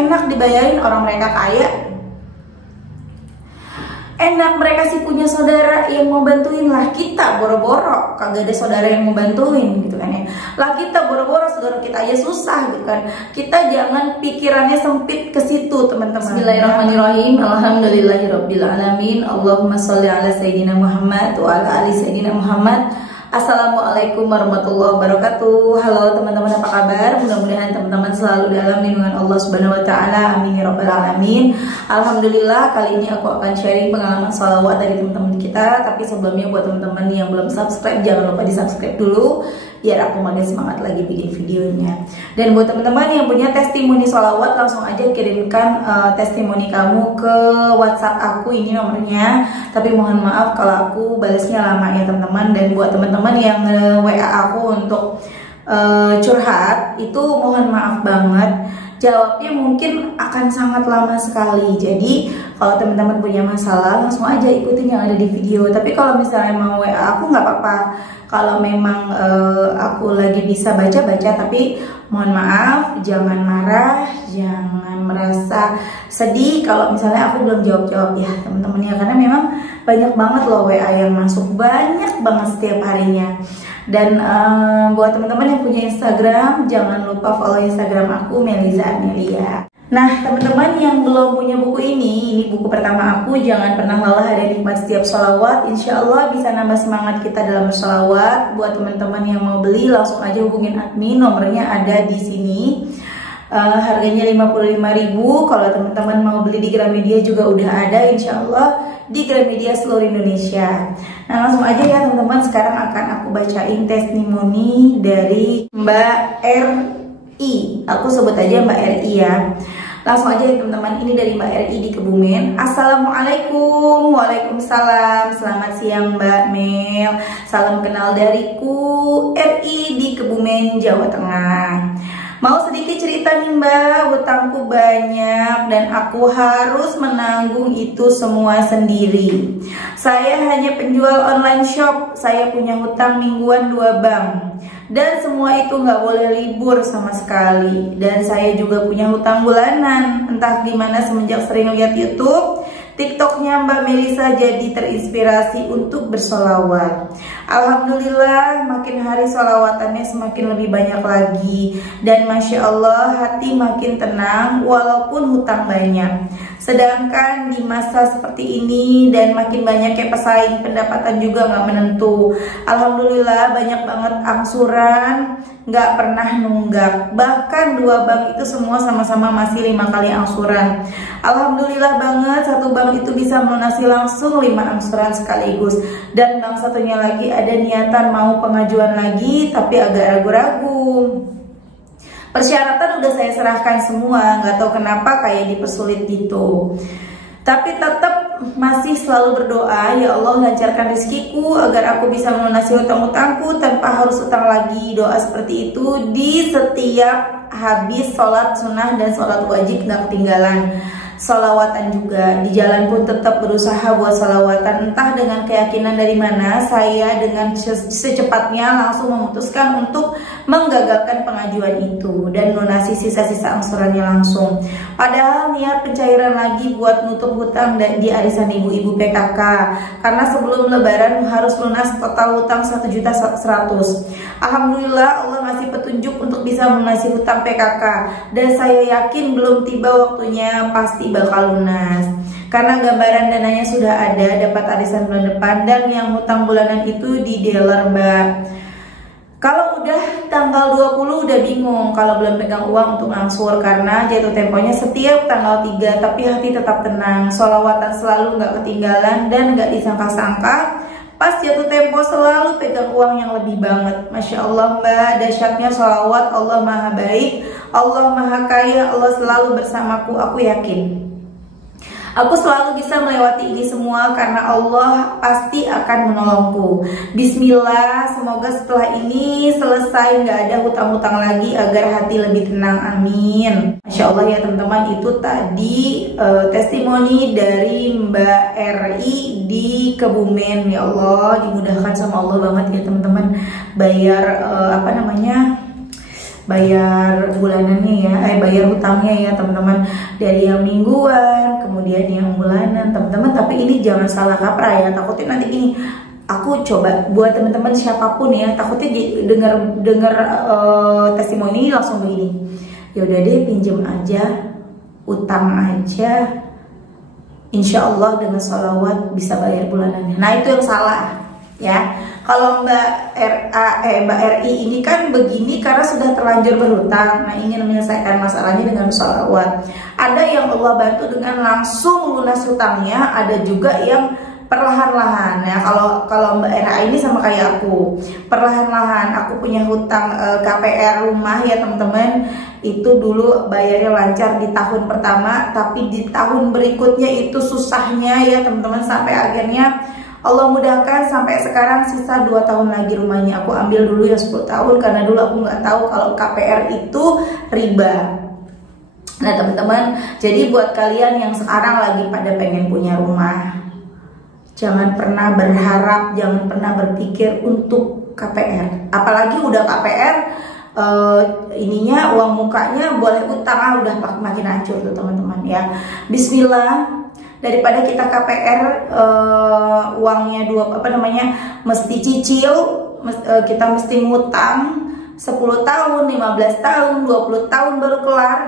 enak dibayarin, orang mereka kaya. Enak mereka sih punya saudara yang mau bantuin, lah kita boro-boro kagak ada saudara yang mau bantuin gitu kan ya. Lah kita boro-boro saudara kita aja susah gitu kan. Kita jangan pikirannya sempit ke situ teman-teman. Bismillahirrahmanirrahim. Alhamdulillahirabbil alamin. Allahumma sholli ala sayyidina Muhammad wa ala ali sayyidina Muhammad. Assalamualaikum warahmatullahi wabarakatuh. Halo teman-teman, apa kabar? Mudah-mudahan teman-teman selalu dalam lindungan Allah Subhanahu wa taala. Amin ya rabbal alamin. Alhamdulillah, kali ini aku akan sharing pengalaman sholawat dari teman-teman kita. Tapi sebelumnya buat teman-teman yang belum subscribe, jangan lupa di-subscribe dulu biar aku makin semangat lagi bikin videonya. Dan buat teman-teman yang punya testimoni sholawat, langsung aja kirimkan testimoni kamu ke WhatsApp aku, ini nomornya. Tapi mohon maaf kalau aku balasnya lama ya teman-teman. Dan buat teman-teman yang WA aku untuk curhat, itu mohon maaf banget, jawabnya mungkin akan sangat lama sekali. Jadi kalau teman-teman punya masalah, langsung aja ikutin yang ada di video. Tapi kalau misalnya mau WA aku nggak apa-apa. Kalau memang aku lagi bisa baca-baca, tapi mohon maaf, jangan marah, jangan merasa sedih kalau misalnya aku belum jawab-jawab ya teman-teman ya. Karena memang banyak banget loh WA yang masuk, banyak banget setiap harinya. Dan buat teman-teman yang punya Instagram, jangan lupa follow Instagram aku, Meliza Amelia. Nah teman-teman yang belum punya buku ini buku pertama aku, Jangan Pernah Lelah Ada Nikmat Setiap Sholawat. Insya Allah bisa nambah semangat kita dalam sholawat. Buat teman-teman yang mau beli, langsung aja hubungin admin, nomornya ada di sini. Harganya 55.000. Kalau teman-teman mau beli di Gramedia juga udah ada, insya Allah di Gramedia seluruh Indonesia. Nah langsung aja ya teman-teman, sekarang akan aku bacain testimoni dari Mbak RI. Aku sebut aja Mbak RI ya. Langsung aja ya teman-teman, ini dari Mbak RI di Kebumen. Assalamualaikum. Waalaikumsalam. Selamat siang Mbak Mel. Salam kenal dariku, RI di Kebumen, Jawa Tengah. Mau sedikit cerita nih Mbak, hutangku banyak dan aku harus menanggung itu semua sendiri. Saya hanya penjual online shop, saya punya hutang mingguan 2 bank. Dan semua itu nggak boleh libur sama sekali. Dan saya juga punya hutang bulanan. Entah gimana semenjak sering lihat YouTube, TikToknya Mbak Melisa, jadi terinspirasi untuk bersolawat. Alhamdulillah makin hari solawatannya semakin lebih banyak lagi. Dan Masya Allah hati makin tenang walaupun hutang banyak. Sedangkan di masa seperti ini dan makin banyak kayak pesaing, pendapatan juga nggak menentu. Alhamdulillah banyak banget angsuran, nggak pernah nunggak. Bahkan 2 bank itu semua sama-sama masih 5 kali angsuran. Alhamdulillah banget, satu bank itu bisa melunasi langsung 5 angsuran sekaligus. Dan bank satunya lagi ada niatan mau pengajuan lagi tapi agak ragu-ragu. Persyaratan udah saya serahkan semua, nggak tahu kenapa kayak dipersulit gitu. Tapi tetap masih selalu berdoa, ya Allah lancarkan rezekiku agar aku bisa melunasi hutang-hutangku tanpa harus utang lagi. Doa seperti itu di setiap habis sholat sunnah dan sholat wajib nggak ketinggalan. Sholawatan juga di jalan pun tetap berusaha buat sholawatan. Entah dengan keyakinan dari mana, saya dengan secepatnya langsung memutuskan untuk menggagalkan pengajuan itu dan lunasi sisa-sisa angsurannya langsung. Padahal niat pencairan lagi buat nutup hutang di arisan ibu-ibu PKK, karena sebelum lebaran harus lunas total hutang 1.100.000. Alhamdulillah Allah ngasih petunjuk untuk bisa melunasi hutang PKK, dan saya yakin belum tiba waktunya pasti bakal lunas. Karena gambaran dananya sudah ada, dapat arisan bulan depan, dan yang hutang bulanan itu di dealer Mbak. Kalau udah tanggal 20 udah bingung kalau belum pegang uang untuk ngangsur, karena jatuh temponya setiap tanggal 3, tapi hati tetap tenang. Sholawatan selalu nggak ketinggalan dan nggak disangka-sangka. Pas jatuh tempo selalu pegang uang yang lebih banget. Masya Allah Mbak, dahsyatnya sholawat. Allah maha baik, Allah maha kaya, Allah selalu bersamaku, aku yakin. Aku selalu bisa melewati ini semua karena Allah pasti akan menolongku. Bismillah, semoga setelah ini selesai nggak ada hutang-hutang lagi agar hati lebih tenang, amin. Masya Allah ya teman-teman, itu tadi testimoni dari Mbak RI di Kebumen. Ya Allah, dimudahkan sama Allah banget ya teman-teman bayar bayar bulanannya ya, bayar hutangnya ya teman-teman, dari yang mingguan kemudian yang bulanan teman-teman. Tapi ini jangan salah kaprah ya, takutnya nanti gini. Aku coba buat teman-teman siapapun ya, takutnya dengar testimoni ini langsung begini, ya udah deh pinjem aja, utang aja, insya Allah dengan sholawat bisa bayar bulanannya. Nah itu yang salah ya. Kalau Mbak RI ini kan begini karena sudah terlanjur berhutang, nah ingin menyelesaikan masalahnya dengan sholawat. Ada yang Allah bantu dengan langsung lunas hutangnya, ada juga yang perlahan-lahan ya. Kalau Mbak RA ini sama kayak aku, perlahan-lahan. Aku punya hutang KPR rumah ya teman-teman, itu dulu bayarnya lancar di tahun pertama, tapi di tahun berikutnya itu susahnya ya teman-teman, sampai akhirnya Allah mudahkan sampai sekarang sisa 2 tahun lagi rumahnya. Aku ambil dulu ya 10 tahun karena dulu aku nggak tahu kalau KPR itu riba. Nah teman-teman, jadi buat kalian yang sekarang lagi pada pengen punya rumah, jangan pernah berharap, jangan pernah berpikir untuk KPR. Apalagi udah KPR, ininya uang mukanya boleh utang, udah makin hancur tuh teman-teman ya. Bismillah, daripada kita KPR uangnya mesti cicil, kita mesti ngutang 10 tahun, 15 tahun, 20 tahun baru kelar.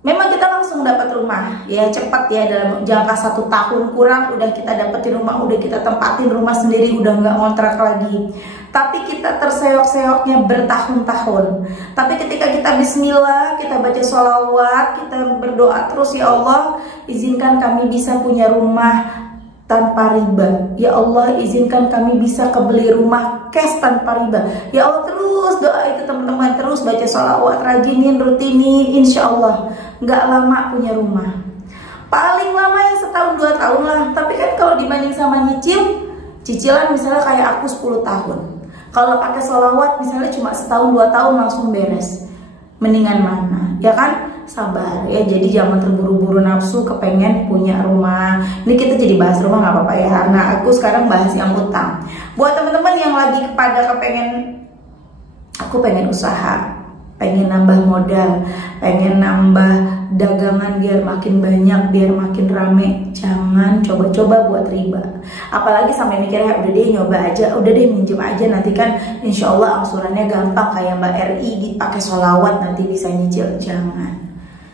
Memang kita langsung dapat rumah ya cepat ya, dalam jangka 1 tahun kurang udah kita dapetin rumah, udah kita tempatin rumah sendiri, udah nggak ngontrak lagi. Tapi kita terseok-seoknya bertahun-tahun. Tapi ketika kita bismillah, kita baca sholawat, kita berdoa terus, ya Allah izinkan kami bisa punya rumah tanpa riba. Ya Allah izinkan kami bisa kebeli rumah cash tanpa riba. Ya Allah, terus doa itu teman-teman, terus baca sholawat, rajinin, rutinin, insya Allah nggak lama punya rumah. Paling lama ya 1-2 tahun lah. Tapi kan kalau dibanding sama cicilan misalnya kayak aku 10 tahun. Kalau pakai sholawat misalnya cuma 1-2 tahun langsung beres. Mendingan mana? Ya kan? Sabar ya, jadi jangan terburu-buru nafsu kepengen punya rumah. Ini kita jadi bahas rumah nggak apa-apa ya. Nah aku sekarang bahas yang utang. Buat teman-teman yang lagi aku pengen usaha, pengen nambah modal, pengen nambah dagangan biar makin banyak, biar makin rame, jangan coba-coba buat riba. Apalagi sampai mikirnya udah deh nyoba aja, udah deh minjem aja, nanti kan insya Allah angsurannya gampang kayak Mbak RI, dipakai sholawat nanti bisa nyicil. Jangan.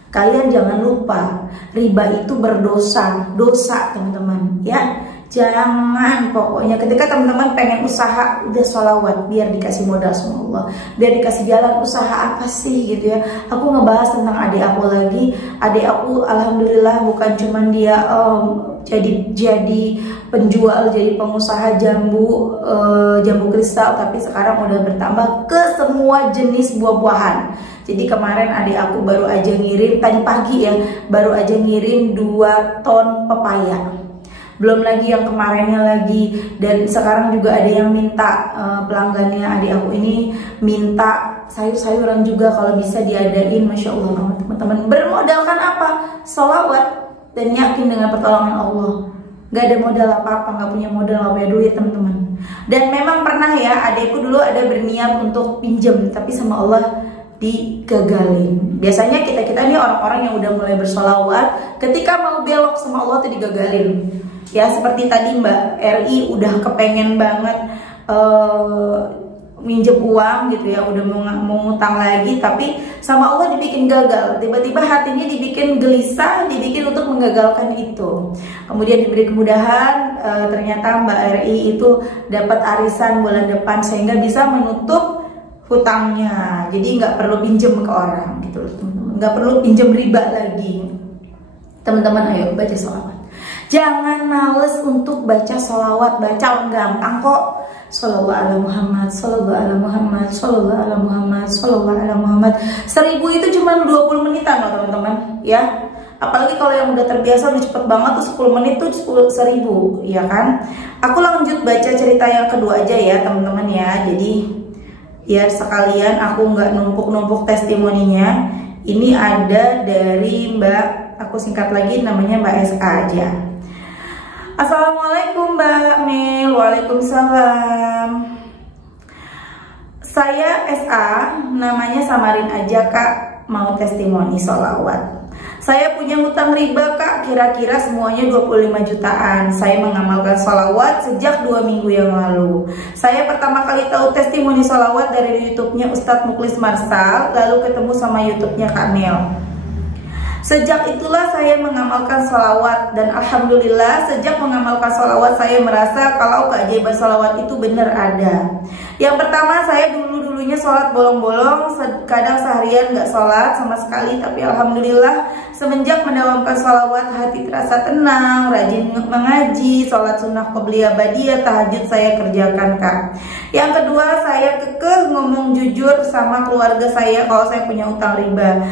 Kalian jangan lupa, riba itu berdosa, dosa teman-teman ya. Jangan, pokoknya ketika teman-teman pengen usaha, udah sholawat biar dikasih modal sama Allah, biar dikasih jalan usaha apa sih gitu ya. Aku ngebahas tentang adik aku lagi. Adik aku alhamdulillah bukan cuman dia jadi penjual, jadi pengusaha jambu kristal, tapi sekarang udah bertambah ke semua jenis buah-buahan. Jadi kemarin adik aku baru aja ngirim, tadi pagi ya, baru aja ngirim 2 ton pepaya. Belum lagi yang kemarinnya lagi. Dan sekarang juga ada yang minta, pelanggannya adik aku ini minta sayur-sayuran juga kalau bisa diadain. Masya Allah teman-teman. Bermodalkan apa? Sholawat dan yakin dengan pertolongan Allah. Gak ada modal apa-apa, gak punya modal, gak punya duit teman-teman. Dan memang pernah ya, adikku dulu ada berniat untuk pinjem, tapi sama Allah digagalin. Biasanya kita nih orang-orang yang udah mulai bersolawat, ketika mau belok sama Allah tuh digagalin. Ya seperti tadi Mbak RI udah kepengen banget minjem uang gitu ya, udah mau ngutang lagi, tapi sama Allah dibikin gagal. Tiba-tiba hatinya dibikin gelisah, dibikin untuk menggagalkan itu. Kemudian diberi kemudahan, ternyata Mbak RI itu dapat arisan bulan depan sehingga bisa menutup hutangnya. Jadi nggak perlu pinjem ke orang gitu, nggak perlu pinjem riba lagi. Teman-teman ayo baca sholawat. Jangan males untuk baca sholawat, baca gampang kok. Shollallahu ala Muhammad, shollallahu ala Muhammad, shollallahu ala Muhammad, shollallahu ala Muhammad. 1000 itu cuma 20 menitan loh teman-teman ya. Apalagi kalau yang udah terbiasa udah cepet banget tuh 10 menit tuh 10.000 ya kan. Aku lanjut baca cerita yang kedua aja ya teman-teman ya. Jadi biar sekalian aku nggak numpuk-numpuk testimoninya. Ini ada dari Mbak, aku singkat lagi namanya Mbak SA aja. Assalamualaikum Mbak Mil. Waalaikumsalam. Saya SA, namanya samarin aja Kak, mau testimoni sholawat. Saya punya hutang riba Kak, kira-kira semuanya 25 jutaan. Saya mengamalkan sholawat sejak 2 minggu yang lalu. Saya pertama kali tahu testimoni sholawat dari YouTube-nya Ustadz Mukhlis Marsal, lalu ketemu sama YouTube-nya Kak Nel. Sejak itulah saya mengamalkan sholawat, dan alhamdulillah sejak mengamalkan sholawat saya merasa kalau keajaiban sholawat itu benar ada. Yang pertama, saya dulunya sholat bolong-bolong, kadang seharian nggak sholat sama sekali, tapi alhamdulillah semenjak mendawamkan sholawat hati terasa tenang, rajin mengaji, sholat sunnah qobliyah badiyah, tahajud saya kerjakan Kak. Yang kedua, saya kekeh ngomong jujur sama keluarga saya kalau saya punya utang riba.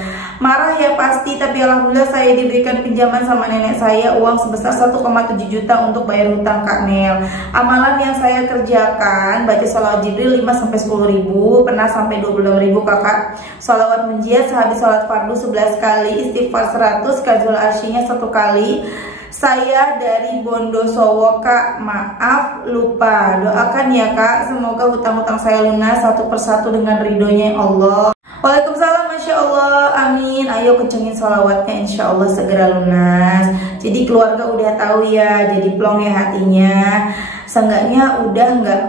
Marah ya pasti, tapi alhamdulillah saya diberikan pinjaman sama nenek saya uang sebesar 1,7 juta untuk bayar hutang Kak Nel. Amalan yang saya kerjakan, baca sholawat Jibril 5-10 ribu, pernah sampai 26 ribu Kakak. Sholawat menjiat sehabis sholat fardu 11 kali, istighfar 100, kazul arsyinya 1 kali. Saya dari Bondosowo Kak, maaf lupa. Doakan ya Kak, semoga hutang-hutang saya lunas satu persatu dengan ridhonya Allah. Waalaikumsalam, Masya Allah, amin. Ayo kencengin sholawatnya, insya Allah segera lunas. Jadi keluarga udah tahu ya, jadi plong ya hatinya. Seenggaknya udah nggak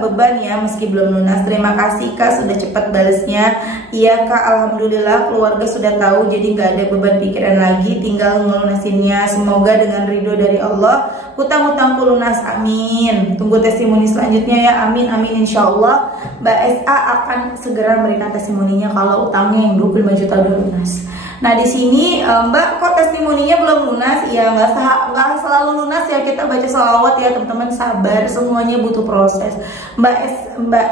beban ya meski belum lunas. Terima kasih Kak sudah cepat balesnya. Iya Kak, alhamdulillah keluarga sudah tahu, jadi nggak ada beban pikiran lagi, tinggal ngelunasinnya. Semoga dengan ridho dari Allah hutang-hutangku lunas, amin. Tunggu testimoni selanjutnya ya, amin amin, insya Allah Mbak SA akan segera memberikan testimoninya kalau utangnya yang 25 juta udah lunas. Nah di sini Mbak, kok testimoninya belum lunas? Ya nggak selalu lunas ya, kita baca sholawat ya teman-teman, sabar, semuanya butuh proses. Mbak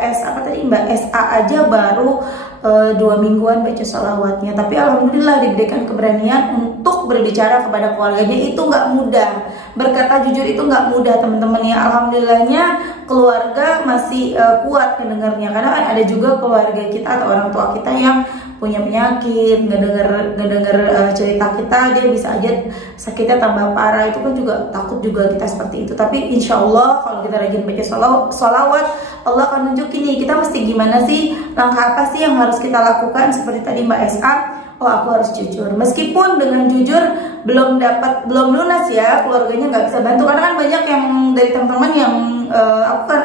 SA aja baru 2 mingguan baca sholawatnya, tapi alhamdulillah diberikan keberanian untuk berbicara kepada keluarganya. Itu nggak mudah, berkata jujur itu nggak mudah teman-teman ya. Alhamdulillahnya keluarga masih kuat mendengarnya, karena kan ada juga keluarga kita atau orang tua kita yang punya penyakit, ngedenger cerita kita, dia bisa aja sakitnya tambah parah. Itu kan juga takut juga kita seperti itu. Tapi insya Allah kalau kita rajin baca sholawat, Allah akan nunjukin nih kita mesti gimana sih, langkah apa sih yang harus kita lakukan. Seperti tadi Mbak SA, oh aku harus jujur, meskipun dengan jujur belum lunas ya, keluarganya nggak bisa bantu, karena kan banyak yang dari teman-teman yang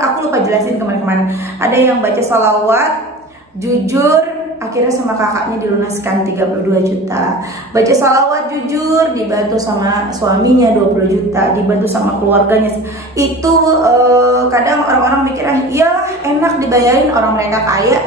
aku lupa jelasin kemarin-kemarin, ada yang baca sholawat jujur akhirnya sama kakaknya dilunaskan 32 juta, baca sholawat jujur dibantu sama suaminya 20 juta, dibantu sama keluarganya. Itu kadang orang-orang mikirnya iyalah enak dibayarin, orang mereka kaya,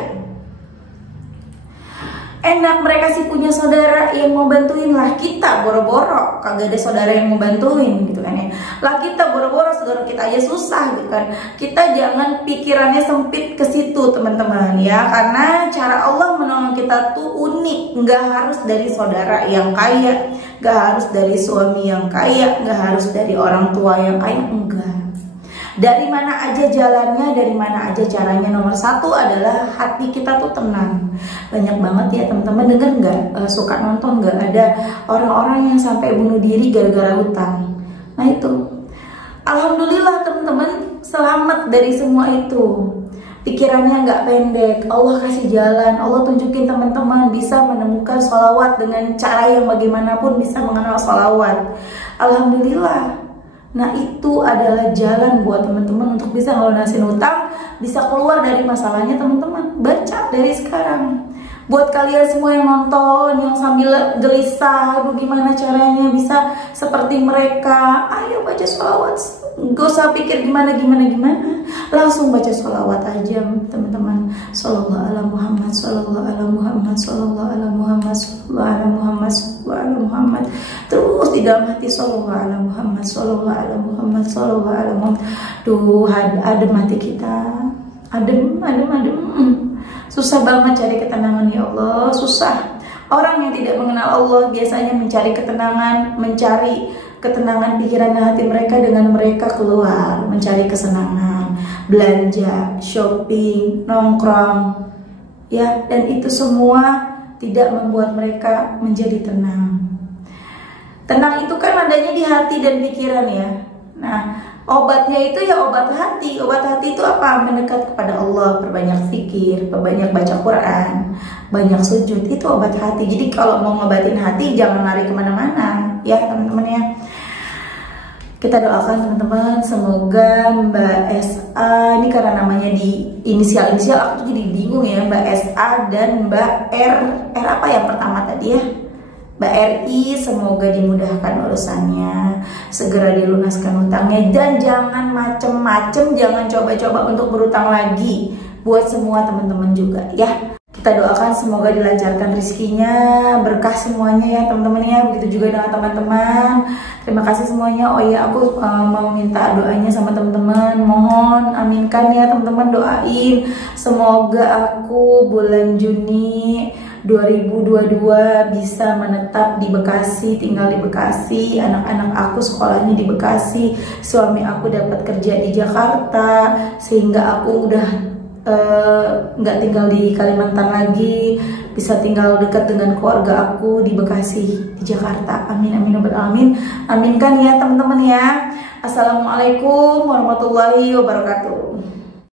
enak mereka sih punya saudara yang mau bantuin. Lah kita boro-boro kagak ada saudara yang mau bantuin gitu kan ya. Lah kita boro-boro saudara kita aja susah gitu kan. Kita jangan pikirannya sempit ke situ teman-teman ya, karena cara Allah menolong kita tuh unik. Nggak harus dari saudara yang kaya, nggak harus dari suami yang kaya, nggak harus dari orang tua yang kaya, enggak. Dari mana aja jalannya, dari mana aja caranya. Nomor satu adalah hati kita tuh tenang. Banyak banget ya teman-teman, denger nggak, suka nonton nggak, ada orang-orang yang sampai bunuh diri gara-gara hutang. Nah itu, alhamdulillah teman-teman selamat dari semua itu. Pikirannya nggak pendek, Allah kasih jalan, Allah tunjukin teman-teman bisa menemukan sholawat dengan cara yang bagaimanapun bisa mengenal sholawat. Alhamdulillah. Nah itu adalah jalan buat teman-teman untuk bisa ngelunasin hutang, bisa keluar dari masalahnya teman-teman. Baca dari sekarang. Buat kalian semua yang nonton, yang sambil gelisah, aduh gimana caranya bisa seperti mereka, ayo baca sholawat. Gak usah pikir gimana, langsung baca sholawat aja teman-teman. Sallallahu ala Muhammad, sallallahu ala Muhammad, sallallahu ala Muhammad, sallallahu ala Muhammad, sallallahu ala Muhammad. Terus di dalam hati sallallahu ala Muhammad, sallallahu ala Muhammad, sallallahu ala Muhammad. Duh, adem hati kita, adem. Susah banget cari ketenangan ya Allah, susah. Orang yang tidak mengenal Allah biasanya mencari ketenangan pikiran dan hati mereka dengan mereka keluar mencari kesenangan, belanja, shopping, nongkrong ya, dan itu semua tidak membuat mereka menjadi tenang. Tenang itu kan adanya di hati dan pikiran ya. Nah, Obatnya itu ya obat hati. Obat hati itu apa? Mendekat kepada Allah, perbanyak zikir, perbanyak baca Quran, banyak sujud. Itu obat hati. Jadi kalau mau ngobatin hati jangan lari kemana-mana, ya teman-teman ya. Kita doakan teman-teman, semoga Mbak SA, ini karena namanya di inisial-inisial aku tuh jadi bingung ya, Mbak SA dan Mbak R apa yang pertama tadi ya? Mbak RI, semoga dimudahkan urusannya, segera dilunaskan utangnya, dan jangan macem-macem, jangan coba-coba untuk berutang lagi. Buat semua teman-teman juga ya. Kita doakan semoga dilancarkan rezekinya, berkah semuanya ya teman-teman ya. Begitu juga dengan teman-teman. Terima kasih semuanya. Oh iya, aku mau minta doanya sama teman-teman. Mohon aminkan ya teman-teman, doain semoga aku bulan Juni 2022 bisa menetap di Bekasi, tinggal di Bekasi, anak-anak aku sekolahnya di Bekasi, suami aku dapat kerja di Jakarta, sehingga aku udah nggak tinggal di Kalimantan lagi, bisa tinggal dekat dengan keluarga aku di Bekasi, di Jakarta. Amin amin ya rabbal alamin. Aminkan ya teman-teman ya. Assalamualaikum warahmatullahi wabarakatuh.